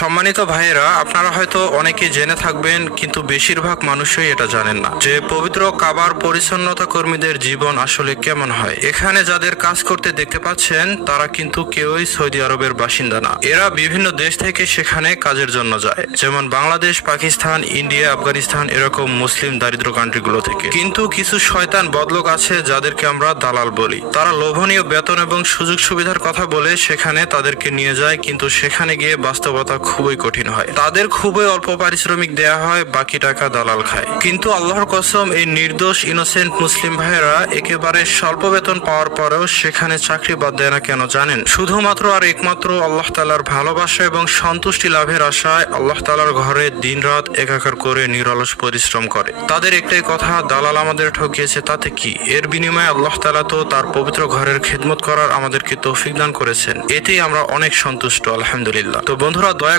সম্মানিত ভাইয়েরা, আপনারা হয়তো অনেকে জেনে থাকবেন, কিন্তু বেশিরভাগ মানুষই এটা জানেন না যে পবিত্র কাবার পরিচ্ছন্নতা কর্মীদের জীবন আসলে কেমন হয়। এখানে যাদের কাজ করতে দেখতে পাচ্ছেন তারা কিন্তু কেউই সৌদি আরবের বাসিন্দা না। এরা বিভিন্ন দেশ থেকে সেখানে কাজের জন্য যায়, যেমন বাংলাদেশ, পাকিস্তান, ইন্ডিয়া, আফগানিস্তান, এরকম মুসলিম দারিদ্র কান্ট্রিগুলো থেকে। কিন্তু কিছু শয়তান বদলোক আছে যাদেরকে আমরা দালাল বলি। তারা লোভনীয় বেতন এবং সুযোগ সুবিধার কথা বলে সেখানে তাদেরকে নিয়ে যায়, কিন্তু সেখানে গিয়ে বাস্তবতা খুবই কঠিন হয়। তাদের খুবই অল্প পারিশ্রমিক দেয়া হয়, বাকি টাকা দালাল খায়। কিন্তু আল্লাহর কসম, এই নির্দোষ ইনোসেন্ট মুসলিম ভাইয়েরা একেবারে স্বল্প বেতন পাওয়ার পরেও সেখানে চাকরি বাদ দেয় না কেন জানেন? শুধুমাত্র আর একমাত্র আল্লাহ তাআলার ভালোবাসা এবং সন্তুষ্টি লাভের আশায় আল্লাহ তাআলার ঘরে দিনরাত একাকার করে নিরলস পরিশ্রম করে। তাদের একটাই কথা, দালাল আমাদের ঠকিয়েছে তাতে কি, এর বিনিময়ে আল্লাহ তাআলা তো তার পবিত্র ঘরের খেদমত করার আমাদেরকে তৌফিক দান করেছেন। এতেই আমরা অনেক সন্তুষ্ট, আলহামদুলিল্লাহ। তো বন্ধুরা, দয়া